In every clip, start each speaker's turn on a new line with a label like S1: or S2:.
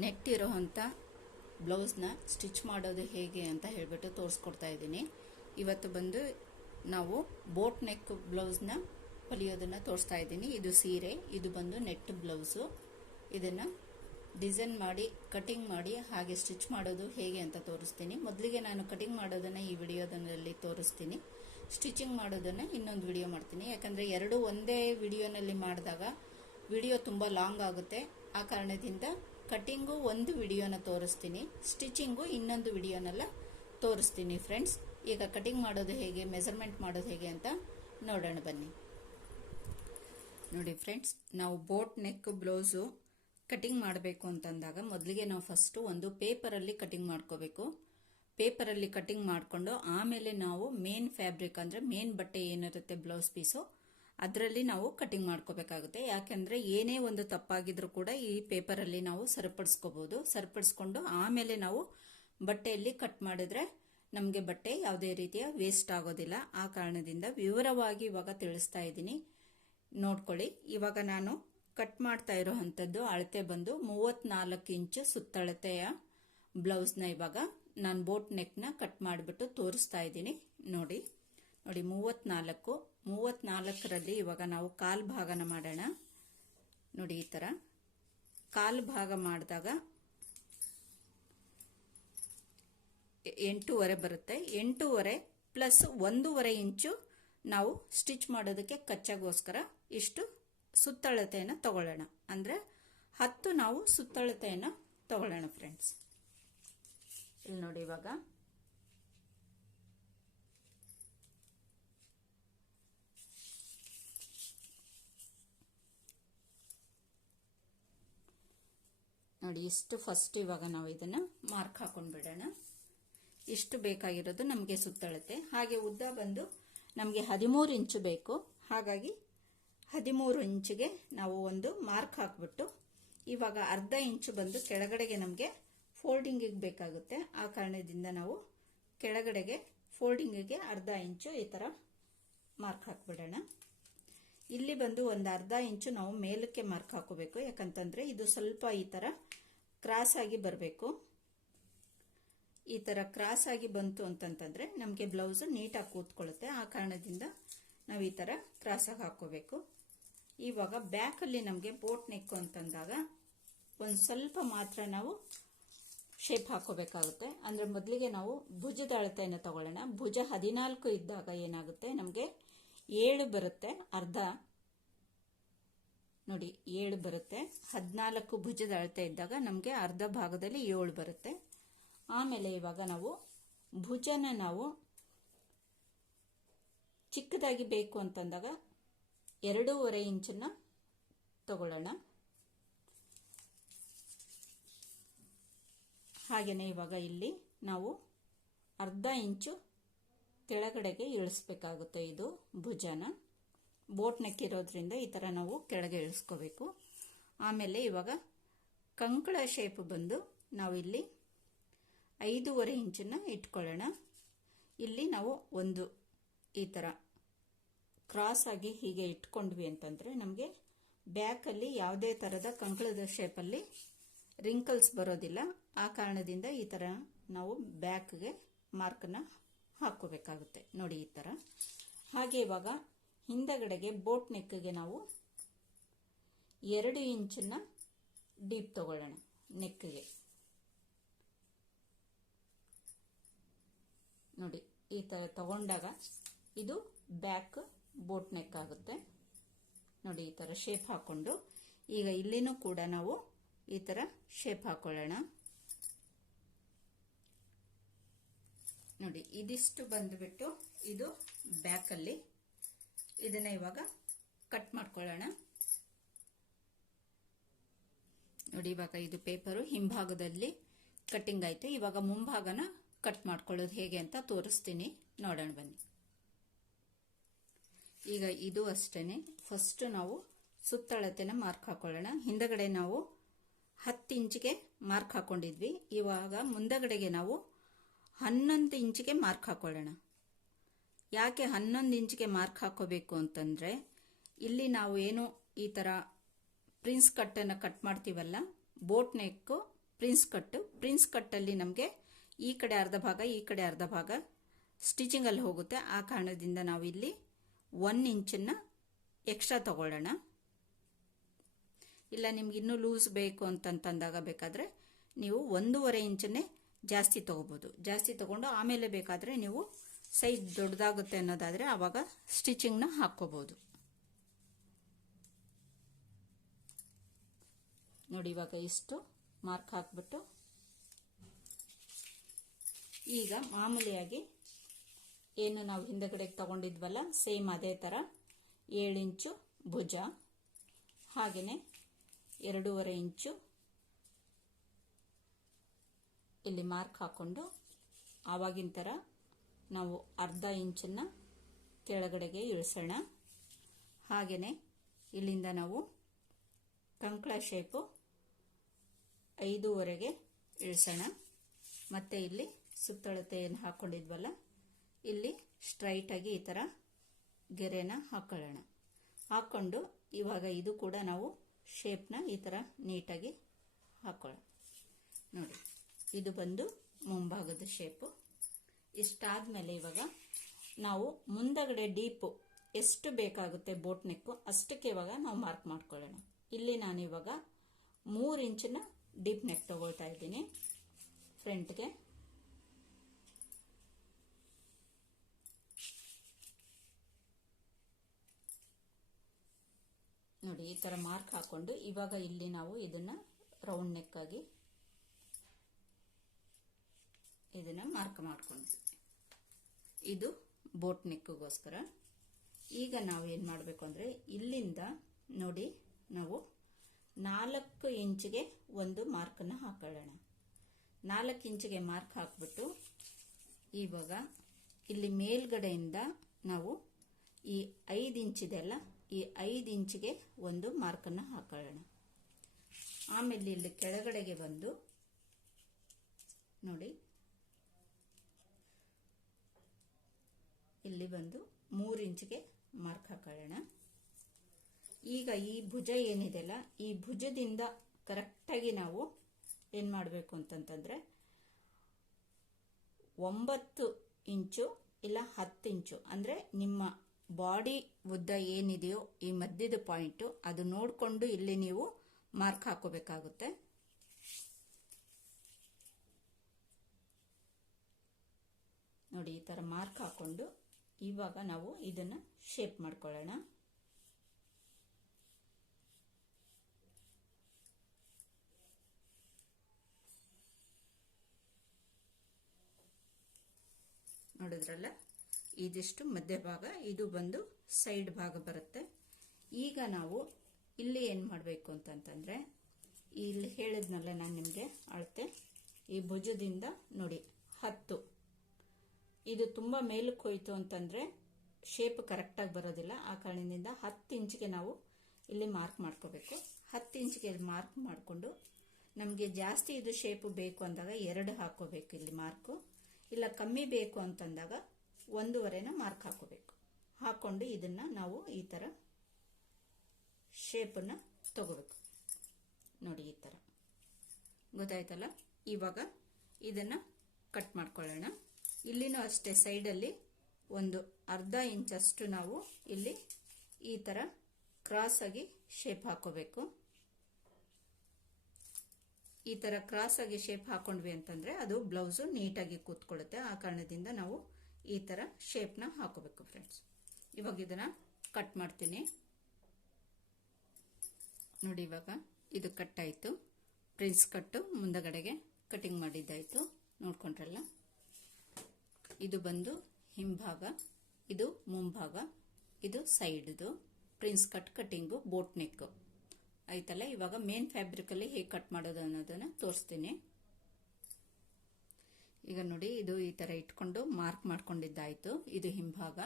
S1: Net ಬ್ಲೌಸ್ನ stitch ಮಾಡೋದು ಹೇಗೆ ಅಂತ ಹೇಳಿಬಿಟ್ಟು ತೋರಿಸ್ಕೊಡ್ತಾ ಇದ್ದೀನಿ. ಇವತ್ತು ಬಂದು ನಾವು ಬೋಟ್ ನೆಕ್ ಬ್ಲೌಸ್ನ ಹೊಲಿಯೋದನ್ನು ತೋರಿಸ್ತಾ ಇದ್ದೀನಿ. ಇದು ಸೀರೆ, ಇದು ಬಂದು ನೆಟ್ ಬ್ಲೌಸು. ಇದನ್ನು ಡಿಸೈನ್ ಮಾಡಿ, ಕಟಿಂಗ್ ಮಾಡಿ, ಹಾಗೆ ಸ್ಟಿಚ್ ಮಾಡೋದು ಹೇಗೆ ಅಂತ ತೋರಿಸ್ತೀನಿ. ಮೊದಲಿಗೆ ನಾನು ಕಟಿಂಗ್ ಮಾಡೋದನ್ನು ಈ ವಿಡಿಯೋದಲ್ಲಿ ತೋರಿಸ್ತೀನಿ. ಸ್ಟಿಚಿಂಗ್ ಮಾಡೋದನ್ನು ಇನ್ನೊಂದು ವಿಡಿಯೋ ಮಾಡ್ತೀನಿ. ಯಾಕಂದರೆ ಎರಡು ಒಂದೇ ವಿಡಿಯೋನಲ್ಲಿ ಮಾಡಿದಾಗ ವಿಡಿಯೋ ತುಂಬ ಲಾಂಗ್ ಆಗುತ್ತೆ. ಆ ಕಾರಣದಿಂದ ಕಟಿಂಗು ಒಂದು ವಿಡಿಯೋನ ತೋರಿಸ್ತೀನಿ, ಸ್ಟಿಚಿಂಗು ಇನ್ನೊಂದು ವಿಡಿಯೋನೆಲ್ಲ ತೋರಿಸ್ತೀನಿ ಫ್ರೆಂಡ್ಸ್ ಈಗ ಕಟಿಂಗ್ ಮಾಡೋದು ಹೇಗೆ ಮೆಸರ್ಮೆಂಟ್ ಮಾಡೋದು ಹೇಗೆ ಅಂತ ನೋಡೋಣ ಬನ್ನಿ. ನೋಡಿ ಫ್ರೆಂಡ್ಸ್ ನಾವು ಬೋಟ್ ನೆಕ್ ಬ್ಲೌಸು ಕಟಿಂಗ್ ಮಾಡಬೇಕು ಅಂತಂದಾಗ ಮೊದಲಿಗೆ ನಾವು ಫಸ್ಟು ಒಂದು ಪೇಪರಲ್ಲಿ ಕಟಿಂಗ್ ಮಾಡ್ಕೋಬೇಕು. ಪೇಪರಲ್ಲಿ ಕಟಿಂಗ್ ಮಾಡಿಕೊಂಡು ಆಮೇಲೆ ನಾವು ಮೇನ್ ಫ್ಯಾಬ್ರಿಕ್ ಅಂದರೆ ಮೇನ್ ಬಟ್ಟೆ ಏನಿರುತ್ತೆ ಬ್ಲೌಸ್ ಪೀಸು ಅದರಲ್ಲಿ ನಾವು ಕಟಿಂಗ್ ಮಾಡ್ಕೋಬೇಕಾಗುತ್ತೆ. ಯಾಕೆಂದರೆ ಏನೇ ಒಂದು ತಪ್ಪಾಗಿದ್ರೂ ಕೂಡ ಈ ಪೇಪರಲ್ಲಿ ನಾವು ಸರಿಪಡಿಸ್ಕೋಬೋದು. ಸರಿಪಡಿಸ್ಕೊಂಡು ಆಮೇಲೆ ನಾವು ಬಟ್ಟೆಯಲ್ಲಿ ಕಟ್ ಮಾಡಿದ್ರೆ ನಮಗೆ ಬಟ್ಟೆ ಯಾವುದೇ ರೀತಿಯ ವೇಸ್ಟ್ ಆಗೋದಿಲ್ಲ. ಆ ಕಾರಣದಿಂದ ವಿವರವಾಗಿ ಇವಾಗ ತಿಳಿಸ್ತಾ ಇದ್ದೀನಿ. ನೋಡ್ಕೊಳ್ಳಿ. ಇವಾಗ ನಾನು ಕಟ್ ಮಾಡ್ತಾ ಇರೋ ಅಂಥದ್ದು ಅಳತೆ ಬಂದು ಮೂವತ್ನಾಲ್ಕು ಇಂಚು ಸುತ್ತಳತೆಯ ಬ್ಲೌಸ್ನ ಇವಾಗ ನಾನು ಬೋಟ್ ನೆಕ್ನ ಕಟ್ ಮಾಡಿಬಿಟ್ಟು ತೋರಿಸ್ತಾ ಇದ್ದೀನಿ. ನೋಡಿ. ನೋಡಿ, ಮೂವತ್ನಾಲ್ಕು, ಮೂವತ್ನಾಲ್ಕರಲ್ಲಿ ಇವಾಗ ನಾವು ಕಾಲು ಭಾಗನ ಮಾಡೋಣ. ನೋಡಿ, ಈ ಥರ. ಕಾಲು ಭಾಗ ಮಾಡಿದಾಗ ಎಂಟೂವರೆ ಬರುತ್ತೆ. ಎಂಟೂವರೆ ಪ್ಲಸ್ ಒಂದೂವರೆ ಇಂಚು ನಾವು ಸ್ಟಿಚ್ ಮಾಡೋದಕ್ಕೆ ಕಚ್ಚಾಗೋಸ್ಕರ ಇಷ್ಟು ಸುತ್ತಳತೆಯನ್ನು ತಗೊಳ್ಳೋಣ. ಅಂದರೆ ಹತ್ತು ನಾವು ಸುತ್ತಳತೆಯನ್ನು ತಗೊಳ್ಳೋಣ ಫ್ರೆಂಡ್ಸ್ ಇಲ್ಲಿ ನೋಡಿ ಇವಾಗ. ನೋಡಿ, ಇಷ್ಟು ಫಸ್ಟ್ ಇವಾಗ ನಾವು ಇದನ್ನು ಮಾರ್ಕ್ ಹಾಕೊಂಡ್ಬಿಡೋಣ ಇಷ್ಟು ಬೇಕಾಗಿರೋದು ನಮಗೆ ಸುತ್ತಳತೆ. ಹಾಗೆ ಉದ್ದ ಬಂದು ನಮಗೆ ಹದಿಮೂರು ಇಂಚು ಬೇಕು. ಹಾಗಾಗಿ ಹದಿಮೂರು ಇಂಚಿಗೆ ನಾವು ಒಂದು ಮಾರ್ಕ್ ಹಾಕ್ಬಿಟ್ಟು ಇವಾಗ ಅರ್ಧ ಇಂಚು ಬಂದು ಕೆಳಗಡೆಗೆ ನಮಗೆ ಫೋಲ್ಡಿಂಗಿಗೆ ಬೇಕಾಗುತ್ತೆ. ಆ ಕಾರಣದಿಂದ ನಾವು ಕೆಳಗಡೆಗೆ ಫೋಲ್ಡಿಂಗಿಗೆ ಅರ್ಧ ಇಂಚು ಈ ಥರ ಮಾರ್ಕ್ ಹಾಕ್ಬಿಡೋಣ. ಇಲ್ಲಿ ಬಂದು ಒಂದು ಅರ್ಧ ಇಂಚು ನಾವು ಮೇಲಕ್ಕೆ ಮಾರ್ಕ್ ಹಾಕೋಬೇಕು. ಯಾಕಂತಂದರೆ ಇದು ಸ್ವಲ್ಪ ಈ ಥರ ಕ್ರಾಸ್ ಆಗಿ ಬರಬೇಕು. ಈ ಥರ ಕ್ರಾಸ್ ಆಗಿ ಬಂತು ಅಂತಂತಂದರೆ ನಮಗೆ ಬ್ಲೌಸು ನೀಟಾಗಿ ಕೂತ್ಕೊಳ್ಳುತ್ತೆ. ಆ ಕಾರಣದಿಂದ ನಾವು ಈ ಥರ ಕ್ರಾಸಾಗಿ ಹಾಕ್ಕೋಬೇಕು. ಇವಾಗ ಬ್ಯಾಕಲ್ಲಿ ನಮಗೆ ಬೋಟ್ ನೆಕ್ಕು ಅಂತಂದಾಗ ಒಂದು ಸ್ವಲ್ಪ ಮಾತ್ರ ನಾವು ಶೇಪ್ ಹಾಕೋಬೇಕಾಗುತ್ತೆ ಅಂದರೆ ಮೊದಲಿಗೆ ನಾವು ಭುಜದ ಅಳತೆಯನ್ನು ತಗೊಳ್ಳೋಣ. ಭುಜ ಹದಿನಾಲ್ಕು ಇದ್ದಾಗ ಏನಾಗುತ್ತೆ? ನಮಗೆ ಏಳು ಬರುತ್ತೆ, ಅರ್ಧ. ನೋಡಿ, ಏಳು ಬರುತ್ತೆ. ಹದಿನಾಲ್ಕು ಭುಜದ ಅಳತೆ ಇದ್ದಾಗ ನಮಗೆ ಅರ್ಧ ಭಾಗದಲ್ಲಿ ಏಳು ಬರುತ್ತೆ. ಆಮೇಲೆ ಇವಾಗ ನಾವು ಭುಜನ ನಾವು ಚಿಕ್ಕದಾಗಿ ಬೇಕು ಅಂತಂದಾಗ ಎರಡೂವರೆ ಇಂಚನ್ನು ತಗೊಳ್ಳೋಣ. ಹಾಗೆಯೇ ಇವಾಗ ಇಲ್ಲಿ ನಾವು ಅರ್ಧ ಇಂಚು ಕೆಳಗಡೆಗೆ ಇಳಿಸ್ಬೇಕಾಗುತ್ತೆ ಇದು ಭುಜನ. ಬೋಟ್ ನೆಕ್ಕಿರೋದ್ರಿಂದ ಈ ಥರ ನಾವು ಕೆಳಗೆ ಇಳಿಸ್ಕೋಬೇಕು. ಆಮೇಲೆ ಇವಾಗ ಕಂಕಳ ಶೇಪ್ ಬಂದು ನಾವು ಇಲ್ಲಿ ಐದೂವರೆ ಇಂಚನ್ನು ಇಟ್ಕೊಳ್ಳೋಣ. ಇಲ್ಲಿ ನಾವು ಒಂದು ಈ ಥರ ಕ್ರಾಸ್ ಆಗಿ ಹೀಗೆ ಇಟ್ಕೊಂಡ್ವಿ ಅಂತಂದರೆ ನಮಗೆ ಬ್ಯಾಕಲ್ಲಿ ಯಾವುದೇ ಥರದ ಕಂಕಳದ ಶೇಪಲ್ಲಿ ರಿಂಕಲ್ಸ್ ಬರೋದಿಲ್ಲ. ಆ ಕಾರಣದಿಂದ ಈ ಥರ ನಾವು ಬ್ಯಾಕ್ಗೆ ಮಾರ್ಕನ್ನ ಹಾಕ್ಕೋಬೇಕಾಗುತ್ತೆ. ನೋಡಿ ಈ ಥರ ಹಾಗೆ ಇವಾಗ ಹಿಂದಗಡೆಗೆ ಬೋಟ್ ನೆಕ್ಗೆ ನಾವು ಎರಡು ಇಂಚನ್ನ ಡೀಪ್ ತಗೊಳ್ಳೋಣ ನೆಕ್ಗೆ ನೋಡಿ, ಈ ಥರ ತಗೊಂಡಾಗ ಇದು ಬ್ಯಾಕ್ ಬೋಟ್ ನೆಕ್ ಆಗುತ್ತೆ. ನೋಡಿ, ಈ ಥರ ಶೇಪ್ ಹಾಕ್ಕೊಂಡು ಈಗ ಇಲ್ಲಿನೂ ಕೂಡ ನಾವು ಈ ಥರ ಶೇಪ್ ಹಾಕೊಳ್ಳೋಣ. ನೋಡಿ, ಇದಿಷ್ಟು ಬಂದುಬಿಟ್ಟು ಇದು ಬ್ಯಾಕಲ್ಲಿ. ಇದನ್ನ ಇವಾಗ ಕಟ್ ಮಾಡ್ಕೊಳ್ಳೋಣ. ನೋಡಿ, ಇವಾಗ ಇದು ಪೇಪರು ಹಿಂಭಾಗದಲ್ಲಿ ಕಟ್ಟಿಂಗ್ ಆಯಿತು. ಇವಾಗ ಮುಂಭಾಗನ ಕಟ್ ಮಾಡ್ಕೊಳ್ಳೋದು ಹೇಗೆ ಅಂತ ತೋರಿಸ್ತೀನಿ. ನೋಡೋಣ ಬನ್ನಿ. ಈಗ ಇದು ಅಷ್ಟೇ ಫಸ್ಟ್ ನಾವು ಸುತ್ತಳತೆನ ಮಾರ್ಕ್ ಹಾಕೊಳ್ಳೋಣ. ಹಿಂದಗಡೆ ನಾವು ಹತ್ತು ಇಂಚಿಗೆ ಮಾರ್ಕ್ ಹಾಕೊಂಡಿದ್ವಿ. ಇವಾಗ ಮುಂದಗಡೆಗೆ ನಾವು ಹನ್ನೊಂದು ಇಂಚಿಗೆ ಮಾರ್ಕ್ ಹಾಕೊಳ್ಳೋಣ. ಯಾಕೆ ಹನ್ನೊಂದು ಇಂಚಿಗೆ ಮಾರ್ಕ್ ಹಾಕೋಬೇಕು ಅಂತಂದರೆ, ಇಲ್ಲಿ ನಾವು ಏನು ಈ ಥರ ಪ್ರಿನ್ಸ್ ಕಟ್ಟನ್ನು ಕಟ್ ಮಾಡ್ತೀವಲ್ಲ, boat neck, prince cut. Prince ಕಟ್ಟಲ್ಲಿ ನಮಗೆ ಈ ಕಡೆ ಅರ್ಧ ಭಾಗ, ಈ ಕಡೆ ಅರ್ಧ ಭಾಗ ಸ್ಟಿಚಿಂಗಲ್ಲಿ ಹೋಗುತ್ತೆ. ಆ ಕಾರಣದಿಂದ ನಾವು ಇಲ್ಲಿ ಒನ್ ಇಂಚನ್ನು ಎಕ್ಸ್ಟ್ರಾ ತಗೊಳ್ಳೋಣ. ಇಲ್ಲ, ನಿಮ್ಗೆ ಇನ್ನೂ ಲೂಸ್ ಬೇಕು ಅಂತಂತಂದಾಗ ಬೇಕಾದರೆ ನೀವು ಒಂದೂವರೆ ಇಂಚನ್ನೇ ಜಾಸ್ತಿ ತೊಗೋಬೋದು. ಜಾಸ್ತಿ ತೊಗೊಂಡು ಆಮೇಲೆ ಬೇಕಾದರೆ ನೀವು ಸೈಜ್ ದೊಡ್ಡದಾಗುತ್ತೆ ಅನ್ನೋದಾದರೆ ಆವಾಗ ಸ್ಟಿಚಿಂಗ್ನ ಹಾಕ್ಕೋಬೋದು. ನೋಡಿ ಇವಾಗ ಇಷ್ಟು ಮಾರ್ಕ್ ಹಾಕ್ಬಿಟ್ಟು ಈಗ ಮಾಮೂಲಿಯಾಗಿ ಏನು ನಾವು ಹಿಂದಗಡೆಗೆ ತಗೊಂಡಿದ್ವಲ್ಲ ಸೇಮ್ ಅದೇ ಥರ ಏಳು ಇಂಚು ಭುಜ ಹಾಗೆಯೇ ಎರಡೂವರೆ ಇಂಚು ಇಲ್ಲಿ ಮಾರ್ಕ್ ಹಾಕ್ಕೊಂಡು ಆವಾಗಿನ ಥರ ನಾವು ಅರ್ಧ ಇಂಚನ್ನು ಕೆಳಗಡೆಗೆ ಇಳಿಸೋಣ. ಹಾಗೆಯೇ ಇಲ್ಲಿಂದ ನಾವು ಕಂಕಳ ಶೇಪು ಐದೂವರೆಗೆ ಇಳಿಸೋಣ. ಮತ್ತು ಇಲ್ಲಿ ಸುತ್ತಳತೆ ಏನು ಹಾಕ್ಕೊಂಡಿದ್ವಲ್ಲ ಇಲ್ಲಿ ಸ್ಟ್ರೈಟಾಗಿ ಈ ಥರ ಗೆರೆನ ಹಾಕ್ಕೊಳ್ಳೋಣ ಹಾಕ್ಕೊಂಡು ಇವಾಗ ಇದು ಕೂಡ ನಾವು ಶೇಪ್ನ ಈ ಥರ ನೀಟಾಗಿ ಹಾಕ್ಕೊಳ್ಳೋಣ ನೋಡಿ. ಇದು ಬಂದು ಮುಂಭಾಗದ ಶೇಪು ಇಷ್ಟಾದಮೇಲೆ ಇವಾಗ ನಾವು ಮುಂದಗಡೆ ಡೀಪು ಎಷ್ಟು ಬೇಕಾಗುತ್ತೆ ಬೋಟ್ ನೆಕ್ಕು ಅಷ್ಟಕ್ಕೆ ಇವಾಗ ನಾವು ಮಾರ್ಕ್ ಮಾಡ್ಕೊಳ್ಳೋಣ. ಇಲ್ಲಿ ನಾನು ಇವಾಗ ಮೂರು ಇಂಚಿನ ಡೀಪ್ ನೆಕ್ ತಗೊಳ್ತಾ ಇದ್ದೀನಿ ಫ್ರಂಟ್ಗೆ ನೋಡಿ, ಈ ಥರ ಮಾರ್ಕ್ ಹಾಕೊಂಡು ಇವಾಗ ಇಲ್ಲಿ ನಾವು ಇದನ್ನು ರೌಂಡ್ ನೆಕ್ಕಾಗಿ ಇದನ್ನು ಮಾರ್ಕ್ ಮಾಡ್ಕೊಂಡ್ವಿ. ಇದು ಬೋಟ್ ನೆಕ್ಗೋಸ್ಕರ ಈಗ ನಾವು ಏನು ಮಾಡಬೇಕು ಅಂದರೆ ಇಲ್ಲಿಂದ ನೋಡಿ ನಾವು ನಾಲ್ಕು ಇಂಚಿಗೆ ಒಂದು ಮಾರ್ಕನ್ನು ಹಾಕೊಳ್ಳೋಣ. ನಾಲ್ಕು ಇಂಚಿಗೆ ಮಾರ್ಕ್ ಹಾಕ್ಬಿಟ್ಟು ಇವಾಗ ಇಲ್ಲಿ ಮೇಲ್ಗಡೆಯಿಂದ ನಾವು ಈ ಐದು ಇಂಚಿದೆಲ್ಲ ಈ ಐದು ಇಂಚಿಗೆ ಒಂದು ಮಾರ್ಕನ್ನು ಹಾಕೊಳ್ಳೋಣ. ಆಮೇಲೆ ಇಲ್ಲಿ ಕೆಳಗಡೆಗೆ ಬಂದು ನೋಡಿ ಇಲ್ಲಿ ಬಂದು ಮೂರು ಇಂಚಿಗೆ ಮಾರ್ಕ್ ಹಾಕೊಳ್ಳೋಣ. ಈಗ ಈ ಭುಜ ಏನಿದೆಯಲ್ಲ ಈ ಭುಜದಿಂದ ಕರೆಕ್ಟಾಗಿ ನಾವು ಏನು ಮಾಡಬೇಕು ಅಂತಂತಂದರೆ, ಒಂಬತ್ತು ಇಂಚು ಇಲ್ಲ ಹತ್ತು ಇಂಚು, ಅಂದರೆ ನಿಮ್ಮ ಬಾಡಿ ಉದ್ದ ಏನಿದೆಯೋ ಈ ಮಧ್ಯದ ಪಾಯಿಂಟು ಅದು ನೋಡಿಕೊಂಡು ಇಲ್ಲಿ ನೀವು ಮಾರ್ಕ್ ಹಾಕೋಬೇಕಾಗುತ್ತೆ. ನೋಡಿ, ಈ ಥರ ಮಾರ್ಕ್ ಹಾಕೊಂಡು ಇವಾಗ ನಾವು ಇದನ್ನು ಶೇಪ್ ಮಾಡ್ಕೊಳ್ಳೋಣ. ನೋಡಿದ್ರಲ್ಲ? ಇದಿಷ್ಟು ಮಧ್ಯಭಾಗ ಇದು ಬಂದು ಸೈಡ್ ಭಾಗ ಬರುತ್ತೆ. ಈಗ ನಾವು ಇಲ್ಲಿ ಏನು ಮಾಡಬೇಕು ಅಂತಂತಂದರೆ, ಇಲ್ಲಿ ಹೇಳಿದ್ನಲ್ಲ ನಾನು ನಿಮಗೆ ಅಳತೆ? ಈ ಭುಜದಿಂದ ನೋಡಿ, ಹತ್ತು. ಇದು ತುಂಬ ಮೇಲಕ್ಕೆ ಹೋಯಿತು ಅಂತಂದರೆ ಶೇಪ್ ಕರೆಕ್ಟಾಗಿ ಬರೋದಿಲ್ಲ. ಆ ಕಾರಣದಿಂದ ಹತ್ತು ಇಂಚಿಗೆ ನಾವು ಇಲ್ಲಿ ಮಾರ್ಕ್ ಮಾಡ್ಕೋಬೇಕು. ಹತ್ತು ಇಂಚಿಗೆ ಮಾರ್ಕ್ ಮಾಡಿಕೊಂಡು ನಮಗೆ ಜಾಸ್ತಿ ಇದು ಶೇಪ್ ಬೇಕು ಅಂದಾಗ ಎರಡು ಹಾಕೋಬೇಕು ಇಲ್ಲಿ ಮಾರ್ಕು ಇಲ್ಲ ಕಮ್ಮಿ ಬೇಕು ಅಂತಂದಾಗ ಒಂದೂವರೆನ ಮಾರ್ಕ್ ಹಾಕೋಬೇಕು. ಹಾಕ್ಕೊಂಡು ಇದನ್ನು ನಾವು ಈ ಥರ ಶೇಪನ್ನು ತಗೋಬೇಕು. ನೋಡಿ ಈ ಥರ ಗೊತ್ತಾಯ್ತಲ್ಲ? ಇವಾಗ ಇದನ್ನು ಕಟ್ ಮಾಡ್ಕೊಳ್ಳೋಣ. ಇಲ್ಲಿನೂ ಅಷ್ಟೇ ಸೈಡಲ್ಲಿ ಒಂದು ಅರ್ಧ ಇಂಚಷ್ಟು ನಾವು ಇಲ್ಲಿ ಈ ಥರ ಕ್ರಾಸಾಗಿ ಶೇಪ್ ಹಾಕೋಬೇಕು. ಈ ಥರ ಕ್ರಾಸಾಗಿ ಶೇಪ್ ಹಾಕೊಂಡ್ವಿ ಅಂತಂದರೆ ಅದು ಬ್ಲೌಸು ನೀಟಾಗಿ ಕೂತ್ಕೊಳ್ಳುತ್ತೆ. ಆ ಕಾರಣದಿಂದ ನಾವು ಈ ಥರ ಶೇಪ್ನ ಹಾಕೋಬೇಕು ಫ್ರೆಂಡ್ಸ್ ಇವಾಗ ಇದನ್ನು ಕಟ್ ಮಾಡ್ತೀನಿ. ನೋಡಿ ಇವಾಗ ಇದು ಕಟ್ ಆಯಿತು. ಪ್ರಿನ್ಸ್ ಕಟ್ಟು ಮುಂದಗಡೆಗೆ ಕಟಿಂಗ್ ಮಾಡಿದ್ದಾಯಿತು. ನೋಡ್ಕೊಂಡ್ರಲ್ಲ? ಇದು ಬಂದು ಹಿಂಭಾಗ, ಇದು ಮುಂಭಾಗ, ಇದು ಸೈಡ್ದು. Prince cut cutting boat neck ಆಯ್ತಲ್ಲ, ಇವಾಗ ಮೇನ್ ಫ್ಯಾಬ್ರಿಕಲ್ಲಿ ಹೇಗೆ ಕಟ್ ಮಾಡೋದು ಅನ್ನೋದನ್ನು ತೋರಿಸ್ತೀನಿ. ಈಗ ನೋಡಿ, ಇದು ಈ ಥರ ಇಟ್ಕೊಂಡು ಮಾರ್ಕ್ ಮಾಡ್ಕೊಂಡಿದ್ದಾಯಿತು. ಇದು ಹಿಂಭಾಗ.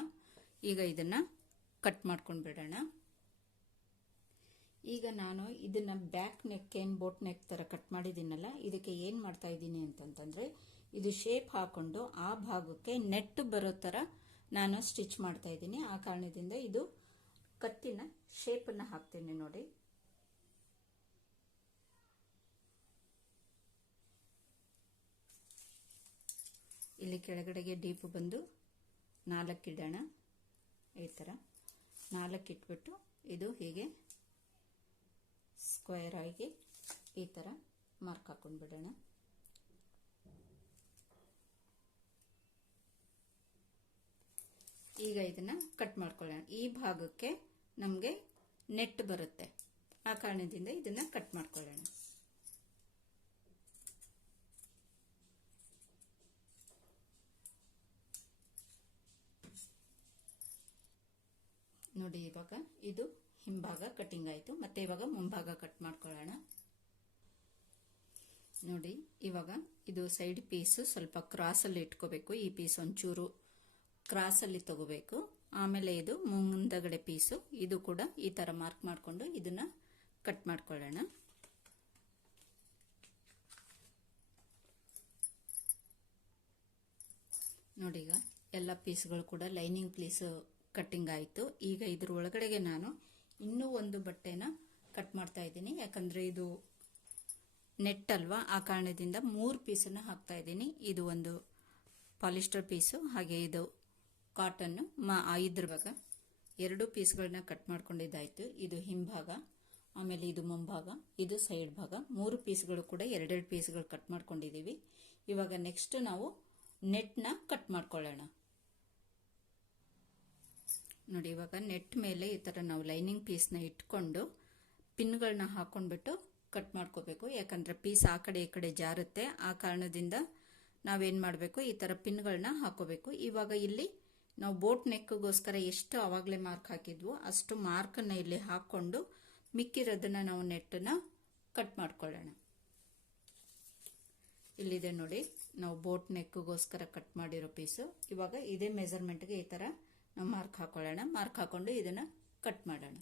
S1: ಈಗ ಇದನ್ನು ಕಟ್ ಮಾಡ್ಕೊಂಡು ಬಿಡೋಣ. ಈಗ ನಾನು ಇದನ್ನ ಬ್ಯಾಕ್ ನೆಕ್ ಏನು ಬೋಟ್ ನೆಕ್ ಥರ ಕಟ್ ಮಾಡಿದ್ದೀನಲ್ಲ, ಇದಕ್ಕೆ ಏನು ಮಾಡ್ತಾ ಇದ್ದೀನಿ ಅಂತಂತಂದರೆ ಇದು ಶೇಪ್ ಹಾಕೊಂಡು ಆ ಭಾಗಕ್ಕೆ ನೆಟ್ ಬರೋ ಥರ ನಾನು ಸ್ಟಿಚ್ ಮಾಡ್ತಾ ಇದ್ದೀನಿ. ಆ ಕಾರಣದಿಂದ ಇದು ಕತ್ತಿನ ಶೇಪನ್ನು ಹಾಕ್ತೀನಿ ನೋಡಿ. ಇಲ್ಲಿ ಕೆಳಗಡೆಗೆ ಡೀಪ್ ಬಂದು ನಾಲ್ಕು ಇಡೋಣ. ಈ ಥರ ನಾಲ್ಕು ಇಟ್ಬಿಟ್ಟು ಇದು ಹೀಗೆ ಸ್ಕ್ವೇರ್ ಆಗಿ ಈ ಥರ ಮಾರ್ಕ್ ಹಾಕೊಂಡ್ಬಿಡೋಣ. ಈಗ ಇದನ್ನ ಕಟ್ ಮಾಡ್ಕೊಳ್ಳೋಣ. ಈ ಭಾಗಕ್ಕೆ ನಮಗೆ ನೆಟ್ ಬರುತ್ತೆ. ಆ ಕಾರಣದಿಂದ ಇದನ್ನ ಕಟ್ ಮಾಡ್ಕೊಳ್ಳೋಣ. ನೋಡಿ ಇವಾಗ ಇದು ಹಿಂಭಾಗ ಕಟಿಂಗ್ ಆಯಿತು. ಮತ್ತೆ ಇವಾಗ ಮುಂಭಾಗ ಕಟ್ ಮಾಡ್ಕೊಳ್ಳೋಣ. ನೋಡಿ ಇವಾಗ ಇದು ಸೈಡ್ ಪೀಸು ಸ್ವಲ್ಪ ಕ್ರಾಸಲ್ಲಿ ಇಟ್ಕೋಬೇಕು. ಈ ಪೀಸ್ ಒಂಚೂರು ಕ್ರಾಸಲ್ಲಿ ತಗೋಬೇಕು. ಆಮೇಲೆ ಇದು ಮುಂದಗಡೆ ಪೀಸು. ಇದು ಕೂಡ ಈ ಥರ ಮಾರ್ಕ್ ಮಾಡಿಕೊಂಡು ಇದನ್ನ ಕಟ್ ಮಾಡ್ಕೊಳ್ಳೋಣ. ನೋಡಿ ಈಗ ಎಲ್ಲ ಪೀಸ್ಗಳು ಕೂಡ ಲೈನಿಂಗ್ ಪೀಸು ಕಟ್ಟಿಂಗ್ ಆಯಿತು. ಈಗ ಇದ್ರ ಒಳಗಡೆಗೆ ನಾನು ಇನ್ನೂ ಒಂದು ಬಟ್ಟೆನ ಕಟ್ ಮಾಡ್ತಾ ಇದ್ದೀನಿ. ಯಾಕಂದರೆ ಇದು ನೆಟ್ ಅಲ್ವಾ? ಆ ಕಾರಣದಿಂದ ಮೂರು ಪೀಸನ್ನು ಹಾಕ್ತಾ ಇದ್ದೀನಿ. ಇದು ಒಂದು ಪಾಲಿಸ್ಟರ್ ಪೀಸು, ಹಾಗೆ ಇದು ಕಾಟನ್ನು ಮಾ ಇದ್ರ ಭಾಗ. ಎರಡು ಪೀಸ್ಗಳನ್ನ ಕಟ್ ಮಾಡ್ಕೊಂಡಿದ್ದಾಯಿತು. ಇದು ಹಿಂಭಾಗ, ಆಮೇಲೆ ಇದು ಮುಂಭಾಗ, ಇದು ಸೈಡ್ ಭಾಗ. ಮೂರು ಪೀಸ್ಗಳು ಕೂಡ ಎರಡೆರಡು ಪೀಸ್ಗಳು ಕಟ್ ಮಾಡ್ಕೊಂಡಿದ್ದೀವಿ. ಇವಾಗ ನೆಕ್ಸ್ಟ್ ನಾವು ನೆಟ್ನ ಕಟ್ ಮಾಡ್ಕೊಳ್ಳೋಣ. ನೋಡಿ, ಇವಾಗ ನೆಟ್ ಮೇಲೆ ಈ ಥರ ನಾವು ಲೈನಿಂಗ್ ಪೀಸ್ನ ಇಟ್ಕೊಂಡು ಪಿನ್ಗಳನ್ನ ಹಾಕೊಂಡ್ಬಿಟ್ಟು ಕಟ್ ಮಾಡ್ಕೋಬೇಕು. ಯಾಕಂದರೆ ಪೀಸ್ ಆ ಕಡೆ ಈ ಕಡೆ ಜಾರುತ್ತೆ. ಆ ಕಾರಣದಿಂದ ನಾವೇನು ಮಾಡಬೇಕು? ಈ ಥರ ಪಿನ್ಗಳನ್ನ ಹಾಕೋಬೇಕು. ಇವಾಗ ಇಲ್ಲಿ ನಾವು ಬೋಟ್ ನೆಕ್ಗೋಸ್ಕರ ಎಷ್ಟು ಆವಾಗಲೇ ಮಾರ್ಕ್ ಹಾಕಿದ್ವು ಅಷ್ಟು ಮಾರ್ಕನ್ನು ಇಲ್ಲಿ ಹಾಕ್ಕೊಂಡು ಮಿಕ್ಕಿರೋದನ್ನು ನಾವು ನೆಟ್ಟನ್ನು ಕಟ್ ಮಾಡ್ಕೊಳ್ಳೋಣ. ಇಲ್ಲಿದೆ ನೋಡಿ, ನಾವು ಬೋಟ್ ನೆಕ್ಗೋಸ್ಕರ ಕಟ್ ಮಾಡಿರೋ ಪೀಸು. ಇವಾಗ ಇದೇ ಮೆಜರ್ಮೆಂಟ್ಗೆ ಈ ಥರ ನಾವು ಮಾರ್ಕ್ ಹಾಕೊಳ್ಳೋಣ. ಮಾರ್ಕ್ ಹಾಕೊಂಡು ಇದನ್ನು ಕಟ್ ಮಾಡೋಣ.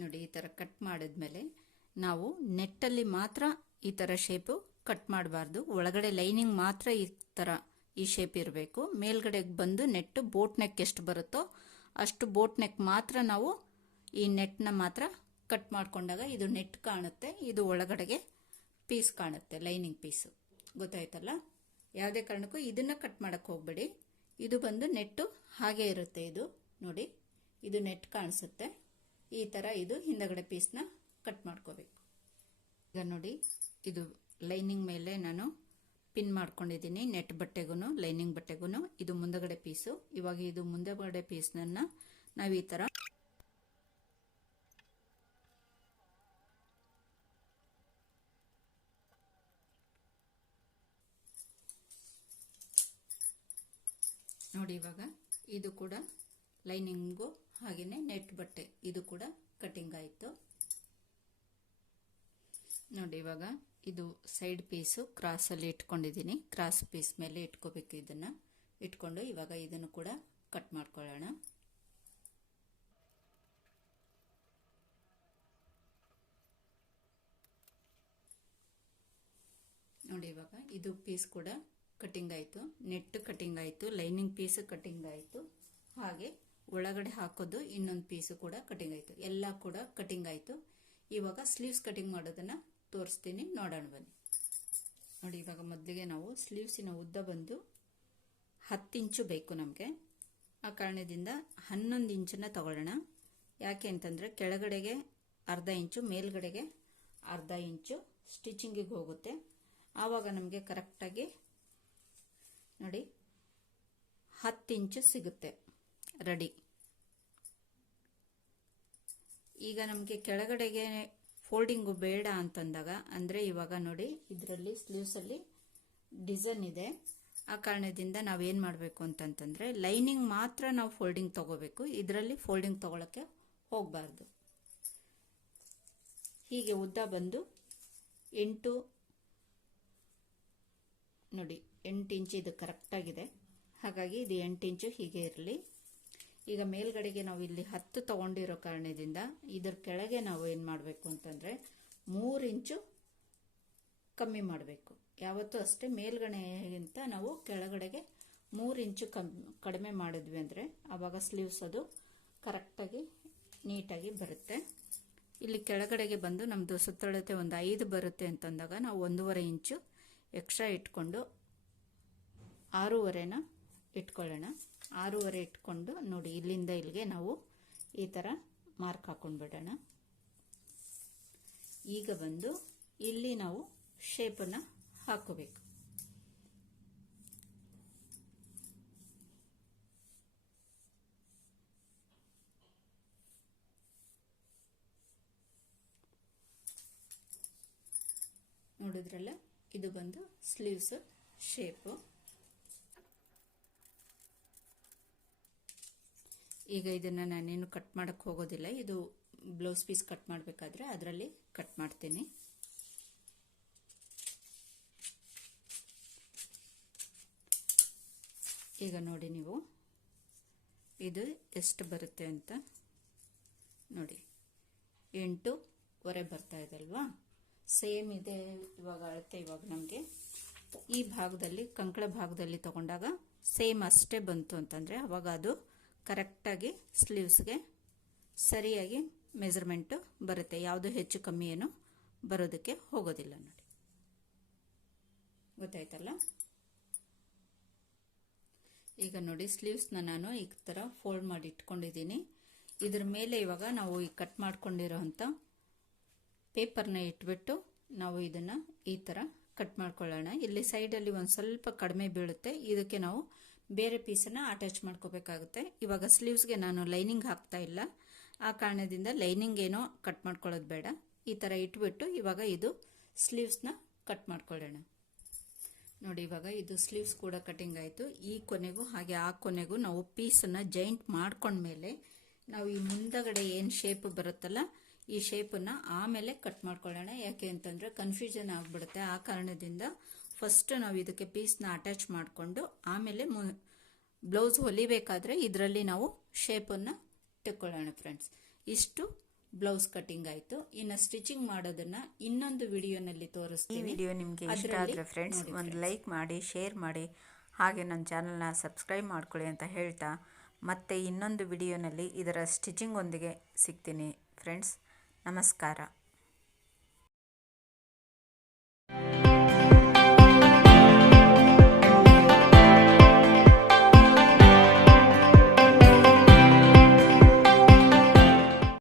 S1: ನೋಡಿ, ಈ ಥರ ಕಟ್ ಮಾಡಿದ್ಮೇಲೆ ನಾವು ನೆಟ್ಟಲ್ಲಿ ಮಾತ್ರ ಈ ಥರ ಶೇಪು ಕಟ್ ಮಾಡಬಾರ್ದು. ಒಳಗಡೆ ಲೈನಿಂಗ್ ಮಾತ್ರ ಈ ಥರ ಈ ಶೇಪ್ ಇರಬೇಕು. ಮೇಲ್ಗಡೆಗೆ ಬಂದು ನೆಟ್ಟು ಬೋಟ್ ನೆಕ್ ಎಷ್ಟು ಬರುತ್ತೋ ಅಷ್ಟು ಬೋಟ್ ನೆಕ್ ಮಾತ್ರ ನಾವು ಈ ನೆಟ್ನ ಮಾತ್ರ ಕಟ್ ಮಾಡಿಕೊಂಡಾಗ ಇದು ನೆಟ್ ಕಾಣುತ್ತೆ. ಇದು ಒಳಗಡೆಗೆ ಪೀಸ್ ಕಾಣುತ್ತೆ ಲೈನಿಂಗ್ ಪೀಸು ಗೊತ್ತಾಯ್ತಲ್ಲ? ಯಾವುದೇ ಕಾರಣಕ್ಕೂ ಇದನ್ನು ಕಟ್ ಮಾಡೋಕ್ಕೆ ಹೋಗಬೇಡಿ. ಇದು ಬಂದು ನೆಟ್ಟು ಹಾಗೆ ಇರುತ್ತೆ ಇದು. ನೋಡಿ, ಇದು ನೆಟ್ ಕಾಣಿಸುತ್ತೆ. ಈ ಥರ ಇದು ಹಿಂದಗಡೆ ಪೀಸ್ನ ಕಟ್ ಮಾಡ್ಕೋಬೇಕು. ಈಗ ನೋಡಿ, ಇದು ಲೈನಿಂಗ್ ಮೇಲೆ ನಾನು ಪಿನ್ ಮಾಡ್ಕೊಂಡಿದ್ದೀನಿ. ನೆಟ್ ಬಟ್ಟೆಗೂ ಲೈನಿಂಗ್ ಬಟ್ಟೆಗೂ ಇದು ಮುಂದಗಡೆ ಪೀಸು ಇವಾಗ ಇದು ಮುಂದಗಡೆ ಪೀಸ್ನನ್ನು ನಾವು ಈ ಥರ ನೋಡಿ ಇವಾಗ ಇದು ಕೂಡ ಲೈನಿಂಗು ಹಾಗೆಯೇ ನೆಟ್ ಬಟ್ಟೆ ಇದು ಕೂಡ ಕಟಿಂಗ್ ಆಯಿತು. ನೋಡಿ ಇವಾಗ ಇದು ಸೈಡ್ ಪೀಸು ಕ್ರಾಸಲ್ಲಿ ಇಟ್ಕೊಂಡಿದ್ದೀನಿ. ಕ್ರಾಸ್ ಪೀಸ್ ಮೇಲೆ ಇಟ್ಕೋಬೇಕು ಇದನ್ನು. ಇಟ್ಕೊಂಡು ಇವಾಗ ಇದನ್ನು ಕೂಡ ಕಟ್ ಮಾಡ್ಕೊಳ್ಳೋಣ. ನೋಡಿ ಇವಾಗ ಇದು ಪೀಸ್ ಕೂಡ ಕಟಿಂಗ್ ಆಯಿತು. ನೆಟ್ ಕಟಿಂಗ್ ಆಯಿತು. ಲೈನಿಂಗ್ ಪೀಸ್ ಕಟಿಂಗ್ ಆಯಿತು. ಹಾಗೆ ಒಳಗಡೆ ಹಾಕೋದು ಇನ್ನೊಂದು ಪೀಸು ಕೂಡ ಕಟಿಂಗ್ ಆಯಿತು. ಎಲ್ಲ ಕೂಡ ಕಟಿಂಗ್ ಆಯಿತು. ಇವಾಗ ಸ್ಲೀವ್ಸ್ ಕಟಿಂಗ್ ಮಾಡೋದನ್ನು ತೋರಿಸ್ತೀನಿ. ನೋಡೋಣ ಬನ್ನಿ. ನೋಡಿ, ಇವಾಗ ಮೊದಲಿಗೆ ನಾವು ಸ್ಲೀವ್ಸಿನ ಉದ್ದ ಬಂದು ಹತ್ತು ಇಂಚು ಬೇಕು ನಮಗೆ. ಆ ಕಾರಣದಿಂದ ಹನ್ನೊಂದು ಇಂಚನ್ನು ತಗೊಳ್ಳೋಣ. ಯಾಕೆ ಅಂತಂದರೆ ಕೆಳಗಡೆಗೆ ಅರ್ಧ ಇಂಚು, ಮೇಲ್ಗಡೆಗೆ ಅರ್ಧ ಇಂಚು ಸ್ಟಿಚಿಂಗಿಗೆ ಹೋಗುತ್ತೆ. ಆವಾಗ ನಮಗೆ ಕರೆಕ್ಟಾಗಿ ನೋಡಿ, ಹತ್ತು ಇಂಚು ಸಿಗುತ್ತೆ. ರೆಡಿ. ಈಗ ನಮಗೆ ಕೆಳಗಡೆಗೆ ಫೋಲ್ಡಿಂಗು ಬೇಡ ಅಂತಂದಾಗ, ಅಂದರೆ ಇವಾಗ ನೋಡಿ, ಇದರಲ್ಲಿ ಸ್ಲೀವ್ಸಲ್ಲಿ ಡಿಸೈನ್ ಇದೆ. ಆ ಕಾರಣದಿಂದ ನಾವೇನು ಮಾಡಬೇಕು ಅಂತಂತಂದರೆ, ಲೈನಿಂಗ್ ಮಾತ್ರ ನಾವು ಫೋಲ್ಡಿಂಗ್ ತಗೋಬೇಕು. ಇದರಲ್ಲಿ ಫೋಲ್ಡಿಂಗ್ ತಗೊಳ್ಳೋಕ್ಕೆ ಹೋಗಬಾರ್ದು. ಹೀಗೆ ಉದ್ದ ಬಂದು ಎಂಟು, ನೋಡಿ, ಎಂಟು ಇಂಚು ಇದು ಕರೆಕ್ಟಾಗಿದೆ ಹಾಗಾಗಿ ಇದು ಎಂಟು ಇಂಚು ಹೀಗೆ ಇರಲಿ. ಈಗ ಮೇಲ್ಗಡೆಗೆ ನಾವು ಇಲ್ಲಿ ಹತ್ತು ತಗೊಂಡಿರೋ ಕಾರಣದಿಂದ ಇದರ ಕೆಳಗೆ ನಾವು ಏನು ಮಾಡಬೇಕು ಅಂತಂದರೆ ಮೂರು ಇಂಚು ಕಮ್ಮಿ ಮಾಡಬೇಕು. ಯಾವತ್ತೂ ಅಷ್ಟೇ ಮೇಲ್ಗಡೆಗಿಂತ ನಾವು ಕೆಳಗಡೆಗೆ ಮೂರು ಇಂಚು ಕಡಿಮೆ ಮಾಡಿದ್ವಿ ಅಂದರೆ ಆವಾಗ ಸ್ಲೀವ್ಸ್ ಅದು ಕರೆಕ್ಟಾಗಿ ನೀಟಾಗಿ ಬರುತ್ತೆ. ಇಲ್ಲಿ ಕೆಳಗಡೆಗೆ ಬಂದು ನಮ್ಮದು ಸುತ್ತಳತೆ ಒಂದು ಐದು ಬರುತ್ತೆ ಅಂತಂದಾಗ ನಾವು ಒಂದೂವರೆ ಇಂಚು ಎಕ್ಸ್ಟ್ರಾ ಇಟ್ಕೊಂಡು ಆರೂವರೆನ ಇಟ್ಕೊಳ್ಳೋಣ. ಆರೂವರೆ ಇಟ್ಕೊಂಡು ನೋಡಿ, ಇಲ್ಲಿಂದ ಇಲ್ಲಿಗೆ ನಾವು ಈ ಥರ ಮಾರ್ಕ್ ಹಾಕೊಂಡ್ಬಿಡೋಣ ಈಗ ಬಂದು ಇಲ್ಲಿ ನಾವು ಶೇಪನ್ನು ಹಾಕೋಬೇಕು. ನೋಡಿದ್ರಲ್ಲ, ಇದು ಬಂದು ಸ್ಲೀವ್ಸ್ ಶೇಪು ಈಗ ಇದನ್ನು ನಾನೇನು ಕಟ್ ಮಾಡೋಕ್ಕೆ ಹೋಗೋದಿಲ್ಲ. ಇದು ಬ್ಲೌಸ್ ಪೀಸ್ ಕಟ್ ಮಾಡಬೇಕಾದ್ರೆ ಅದರಲ್ಲಿ ಕಟ್ ಮಾಡ್ತೀನಿ. ಈಗ ನೋಡಿ ನೀವು. ಇದು ಎಷ್ಟು ಬರುತ್ತೆ ಅಂತ ನೋಡಿ. ಎಂಟೂವರೆ ಬರ್ತಾ ಇದೆ ಅಲ್ವಾ? ಸೇಮ್ ಇದೆ ಇವಾಗ ಅಳತೆ ಇವಾಗ ನಮಗೆ. ಈ ಭಾಗದಲ್ಲಿ ಕಂಕಳ ಭಾಗದಲ್ಲಿ ತಗೊಂಡಾಗ ಸೇಮ್ ಅಷ್ಟೇ ಬಂತು ಅಂತಂದರೆ ಅವಾಗ ಅದು ಕರೆಕ್ಟಾಗಿ ಸ್ಲೀವ್ಸ್ಗೆ ಸರಿಯಾಗಿ ಮೆಜರ್ಮೆಂಟು ಬರುತ್ತೆ. ಯಾವುದು ಹೆಚ್ಚು ಕಮ್ಮಿ ಏನು ಬರೋದಕ್ಕೆ ಹೋಗೋದಿಲ್ಲ ನೋಡಿ. ಗೊತ್ತಾಯ್ತಲ್ಲ? ಈಗ ನೋಡಿ, ಸ್ಲೀವ್ಸ್ನ ನಾನು ಈ ಥರ ಫೋಲ್ಡ್ ಮಾಡಿ ಇಟ್ಕೊಂಡಿದ್ದೀನಿ. ಇದ್ರ ಮೇಲೆ ಇವಾಗ ನಾವು ಈ ಕಟ್ ಮಾಡ್ಕೊಂಡಿರೋಂಥ ಪೇಪರ್ನ ಇಟ್ಬಿಟ್ಟು ನಾವು ಇದನ್ನು ಈ ಥರ ಕಟ್ ಮಾಡ್ಕೊಳ್ಳೋಣ. ಇಲ್ಲಿ ಸೈಡಲ್ಲಿ ಒಂದು ಸ್ವಲ್ಪ ಕಡಿಮೆ ಬೀಳುತ್ತೆ. ಇದಕ್ಕೆ ನಾವು ಬೇರೆ ಪೀಸನ್ನು ಅಟ್ಯಾಚ್ ಮಾಡ್ಕೋಬೇಕಾಗುತ್ತೆ. ಇವಾಗ ಸ್ಲೀವ್ಸ್ಗೆ ನಾನು ಲೈನಿಂಗ್ ಹಾಕ್ತಾ ಇಲ್ಲ. ಆ ಕಾರಣದಿಂದ ಲೈನಿಂಗ್ ಏನೋ ಕಟ್ ಮಾಡ್ಕೊಳ್ಳೋದು ಬೇಡ. ಈ ಥರ ಇಟ್ಬಿಟ್ಟು ಇವಾಗ ಇದು ಸ್ಲೀವ್ಸ್ನ ಕಟ್ ಮಾಡ್ಕೊಳ್ಳೋಣ. ನೋಡಿ, ಇವಾಗ ಇದು ಸ್ಲೀವ್ಸ್ ಕೂಡ ಕಟಿಂಗ್ ಆಯಿತು. ಈ ಕೊನೆಗೂ ಹಾಗೆ ಆ ಕೊನೆಗೂ ನಾವು ಪೀಸನ್ನು ಜಾಯಿಂಟ್ ಮಾಡ್ಕೊಂಡ್ಮೇಲೆ ನಾವು ಈ ಮುಂದಗಡೆ ಏನು ಶೇಪ್ ಬರುತ್ತಲ್ಲ, ಈ ಶೇಪನ್ನು ಆಮೇಲೆ ಕಟ್ ಮಾಡ್ಕೊಳ್ಳೋಣ. ಯಾಕೆ ಅಂತಂದರೆ ಕನ್ಫ್ಯೂಷನ್ ಆಗಿಬಿಡುತ್ತೆ. ಆ ಕಾರಣದಿಂದ ಫಸ್ಟ್ ನಾವು ಇದಕ್ಕೆ ಪೀಸ್ನ ಅಟ್ಯಾಚ್ ಮಾಡಿಕೊಂಡು ಆಮೇಲೆ ಮು ಬ್ಲೌಸ್ ಹೊಲಿಬೇಕಾದ್ರೆ ಇದರಲ್ಲಿ ನಾವು ಶೇಪನ್ನು ತಗೊಳ್ಳೋಣ ಫ್ರೆಂಡ್ಸ್ ಇಷ್ಟು ಬ್ಲೌಸ್ ಕಟಿಂಗ್ ಆಯಿತು. ಇನ್ನು ಸ್ಟಿಚಿಂಗ್ ಮಾಡೋದನ್ನ ಇನ್ನೊಂದು ವಿಡಿಯೋನಲ್ಲಿ
S2: ಈ
S1: ತೋರಿಸ್ತೀನಿ.
S2: ವಿಡಿಯೋ ನಿಮಗೆ ಇಷ್ಟ ಆದರೆ ಫ್ರೆಂಡ್ಸ್ ಒಂದು ಲೈಕ್ ಮಾಡಿ ಶೇರ್ ಮಾಡಿ ಹಾಗೆ ನನ್ನ ಚಾನಲ್ನ ಸಬ್ಸ್ಕ್ರೈಬ್ ಮಾಡ್ಕೊಳ್ಳಿ ಅಂತ ಹೇಳ್ತಾ ಮತ್ತೆ ಇನ್ನೊಂದು ವಿಡಿಯೋನಲ್ಲಿ ಇದರ ಸ್ಟಿಚಿಂಗ್ ಒಂದಿಗೆ ಸಿಗ್ತೀನಿ. ಫ್ರೆಂಡ್ಸ್ ನಮಸ್ಕಾರ.